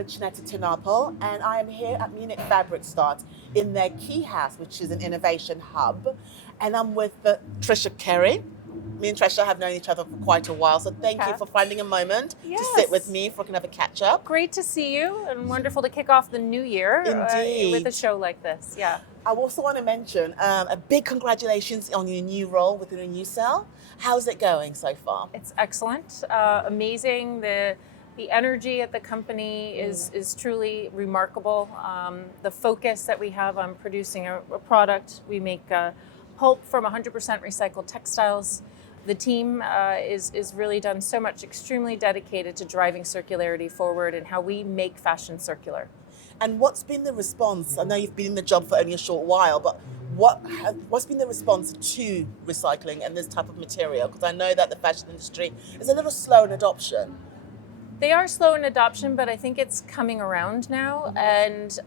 Muchaneta to Napel, and I am here at Munich Fabric Start in their key house, which is an innovation hub. And I'm with Tricia Carey. Me and Tricia have known each other for quite a while, so thank you for finding a moment to sit with me for another catch up. Great to see you, and wonderful to kick off the new year with a show like this. Yeah. I also want to mention a big congratulations on your new role with Renewcell. How's it going so far? It's excellent, amazing. The energy at the company is truly remarkable. The focus that we have on producing a product, we make pulp from 100% recycled textiles. The team is really done so much, extremely dedicated to driving circularity forward and how we make fashion circular. And what's been the response? I know you've been in the job for only a short while, but what's been the response to recycling and this type of material? Because I know that the fashion industry is a little slow in adoption. They are slow in adoption, but I think it's coming around now. And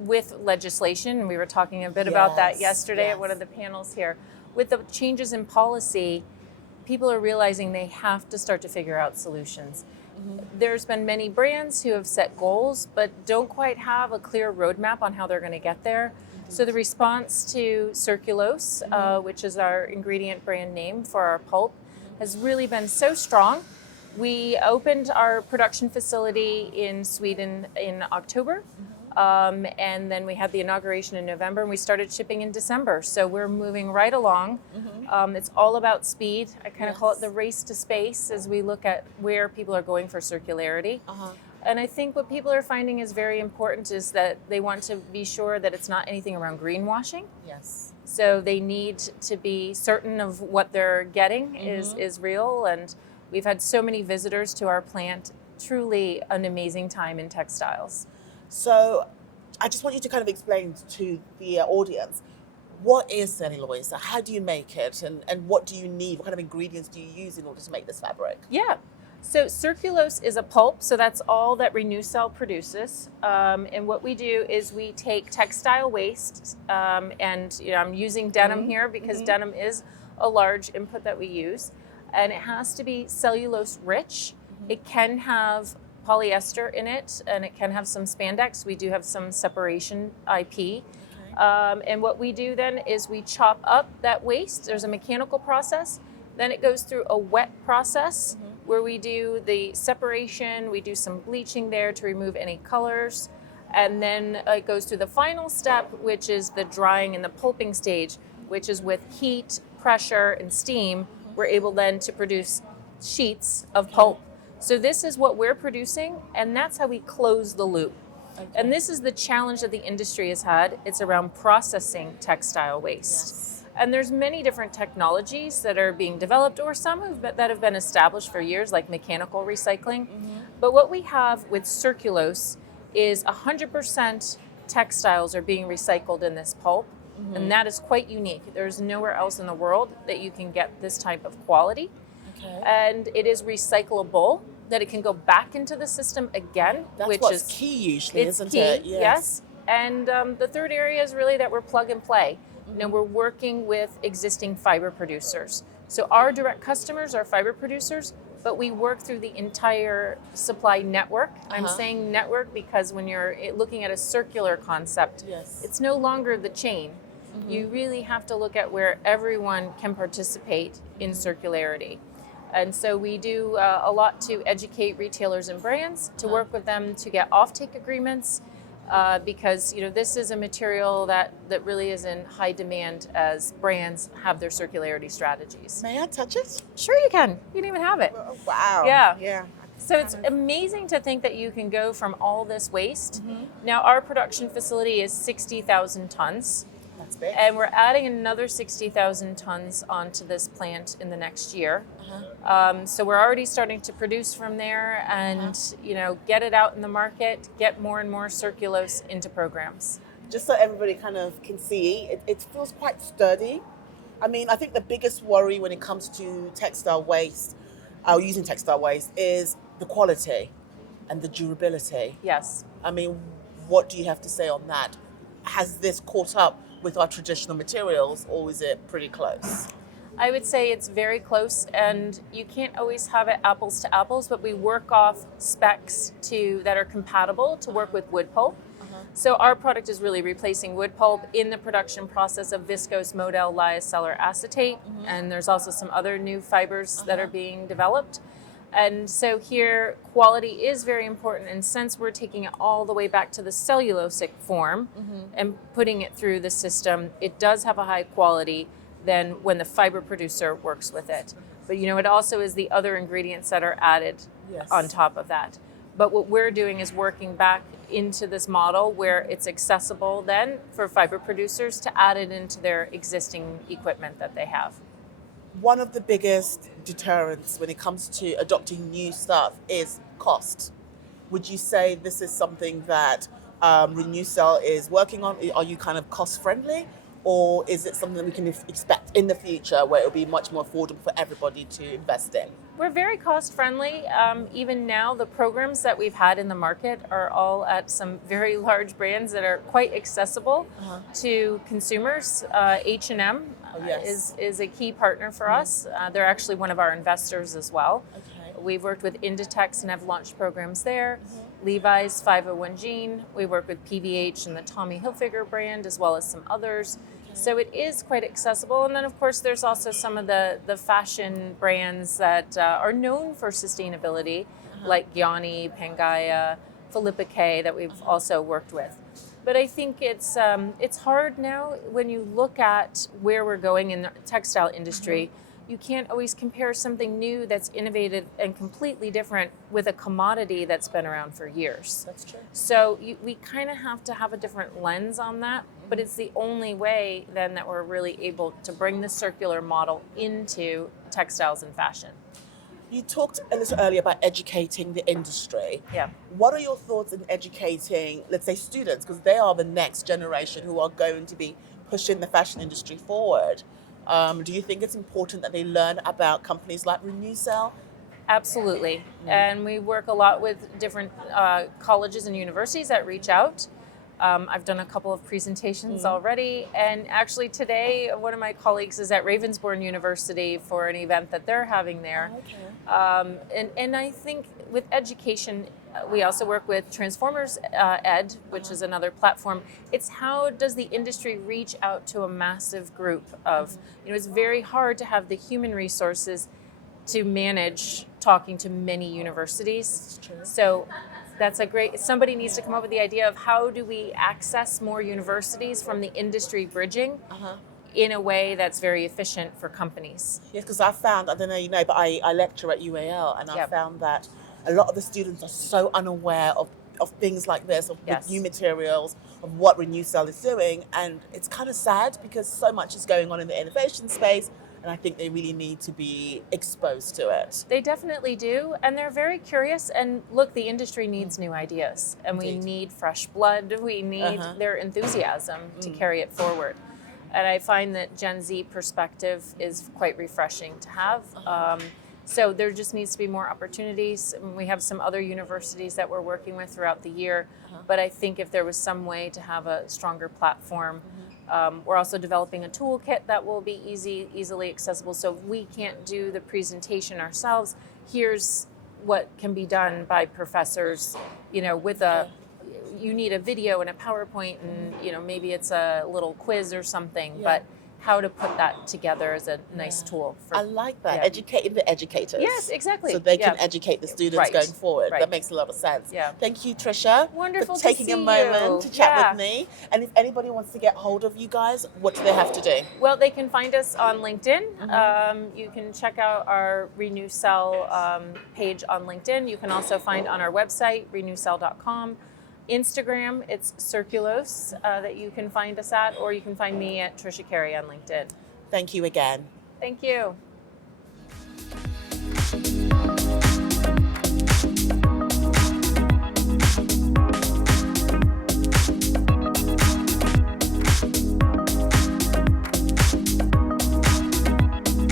with legislation, and we were talking a bit about that yesterday at one of the panels here, with the changes in policy, people are realizing they have to start to figure out solutions. There's been many brands who have set goals, but don't quite have a clear roadmap on how they're going to get there. So the response to Circulose, which is our ingredient brand name for our pulp, has really been so strong. We opened our production facility in Sweden in October, and then we had the inauguration in November, and we started shipping in December. So we're moving right along. It's all about speed. I kind of call it the race to space as we look at where people are going for circularity. And I think what people are finding is very important is that they want to be sure that it's not anything around greenwashing. Yes. So they need to be certain of what they're getting is real. And we've had so many visitors to our plant, truly an amazing time in textiles. So I just want you to kind of explain to the audience, what is cellulose? How do you make it? And what do you need? What kind of ingredients do you use in order to make this fabric? Yeah. So Circulose is a pulp, so that's all that Renewcell produces. And what we do is we take textile waste, and I'm using denim here because denim is a large input that we use. And it has to be cellulose rich. It can have polyester in it, and it can have some spandex. We do have some separation IP. And what we do then is we chop up that waste. There's a mechanical process. Then it goes through a wet process where we do the separation. We do some bleaching there to remove any colors. And then it goes through the final step, which is the drying and the pulping stage, which is with heat, pressure, and steam. We're able then to produce sheets of pulp. So this is what we're producing, and that's how we close the loop. And this is the challenge that the industry has had. It's around processing textile waste. And there's many different technologies that are being developed, or some that have been established for years, like mechanical recycling. But what we have with Circulose is 100% textiles are being recycled in this pulp. And that is quite unique. There's nowhere else in the world that you can get this type of quality. And it is recyclable, that it can go back into the system again. That's what's key usually, isn't it? Yes. And the third area is really that we're plug and play. We're working with existing fiber producers. So our direct customers are fiber producers, but we work through the entire supply network. I'm saying network because when you're looking at a circular concept, it's no longer the chain. You really have to look at where everyone can participate in circularity. And so we do a lot to educate retailers and brands, to work with them to get offtake agreements, because this is a material that really is in high demand as brands have their circularity strategies. May I touch it? Sure you can. You can even have it. Oh, wow. Yeah. So it's amazing to think that you can go from all this waste. Now our production facility is 60,000 tons. That's big. And we're adding another 60,000 tons onto this plant in the next year. So we're already starting to produce from there and get it out in the market, get more and more Circulose into programs. Just so everybody kind of can see, it feels quite sturdy. I mean, I think the biggest worry when it comes to textile waste, using textile waste, is the quality and the durability. Yes. I mean, what do you have to say on that? Has this caught up with our traditional materials, or is it pretty close? I would say it's very close, and you can't always have it apples to apples, but we work off specs that are compatible to work with wood pulp. So our product is really replacing wood pulp in the production process of viscose modal lyocellulose acetate, and there's also some other new fibers that are being developed. And so here, quality is very important, and since we're taking it all the way back to the cellulosic form and putting it through the system, it does have a high quality than when the fiber producer works with it. But it also is the other ingredients that are added on top of that. But what we're doing is working back into this model where it's accessible then for fiber producers to add it into their existing equipment that they have. One of the biggest deterrents when it comes to adopting new stuff is cost. Would you say this is something that Renewcell is working on? Are you kind of cost friendly? Or is it something that we can expect in the future where it'll be much more affordable for everybody to invest in? We're very cost friendly. Even now, the programs that we've had in the market are all at some very large brands that are quite accessible to consumers. H&M is a key partner for us. They're actually one of our investors as well. Okay. We've worked with Inditex and have launched programs there. Levi's 501 Jean. We work with PVH and the Tommy Hilfiger brand, as well as some others. So it is quite accessible. And then, of course, there's also some of the fashion brands that are known for sustainability, like Gianni, Pangaea, Philippa K, that we've also worked with. But I think it's hard now when you look at where we're going in the textile industry. You can't always compare something new that's innovative and completely different with a commodity that's been around for years. That's true. So we kind of have to have a different lens on that, but it's the only way then that we're really able to bring the circular model into textiles and fashion. You talked a little earlier about educating the industry. Yeah. What are your thoughts in educating, let's say, students, because they are the next generation who are going to be pushing the fashion industry forward? Do you think it's important that they learn about companies like Renewcell? Absolutely. And we work a lot with different colleges and universities that reach out. I've done a couple of presentations already. And actually today, one of my colleagues is at Ravensbourne University for an event that they're having there. And I think with education, we also work with Transformers Ed, which is another platform. It's how does the industry reach out to a massive group of, it's very hard to have the human resources to manage talking to many universities. That's true. So that's somebody needs to come up with the idea of how do we access more universities from the industry bridging in a way that's very efficient for companies. Yes, because I found, I don't know, but I lecture at UAL, and I found that a lot of the students are so unaware of things like this, of the new materials, of what Renewcell is doing. And it's kind of sad because so much is going on in the innovation space, and I think they really need to be exposed to it. They definitely do, and they're very curious. And look, the industry needs new ideas, and we need fresh blood. We need their enthusiasm to carry it forward. And I find that Gen Z perspective is quite refreshing to have. So there just needs to be more opportunities. We have some other universities that we're working with throughout the year, but I think if there was some way to have a stronger platform, we're also developing a toolkit that will be easily accessible. So if we can't do the presentation ourselves, here's what can be done by professors, with you need a video and a PowerPoint and, maybe it's a little quiz or something, but how to put that together is a nice tool. I like that, educating the educators. Yes, exactly. So they can educate the students going forward. That makes a lot of sense. Yeah. Thank you, Tricia, Wonderful for taking to see a moment to chat with you. me. And if anybody wants to get hold of you guys, what do they have to do? Well, they can find us on LinkedIn. You can check out our Renewcell page on LinkedIn. You can also find on our website, renewcell.com. Instagram, it's Circulose that you can find us at, or you can find me at Tricia Carey on LinkedIn. Thank you again. Thank you.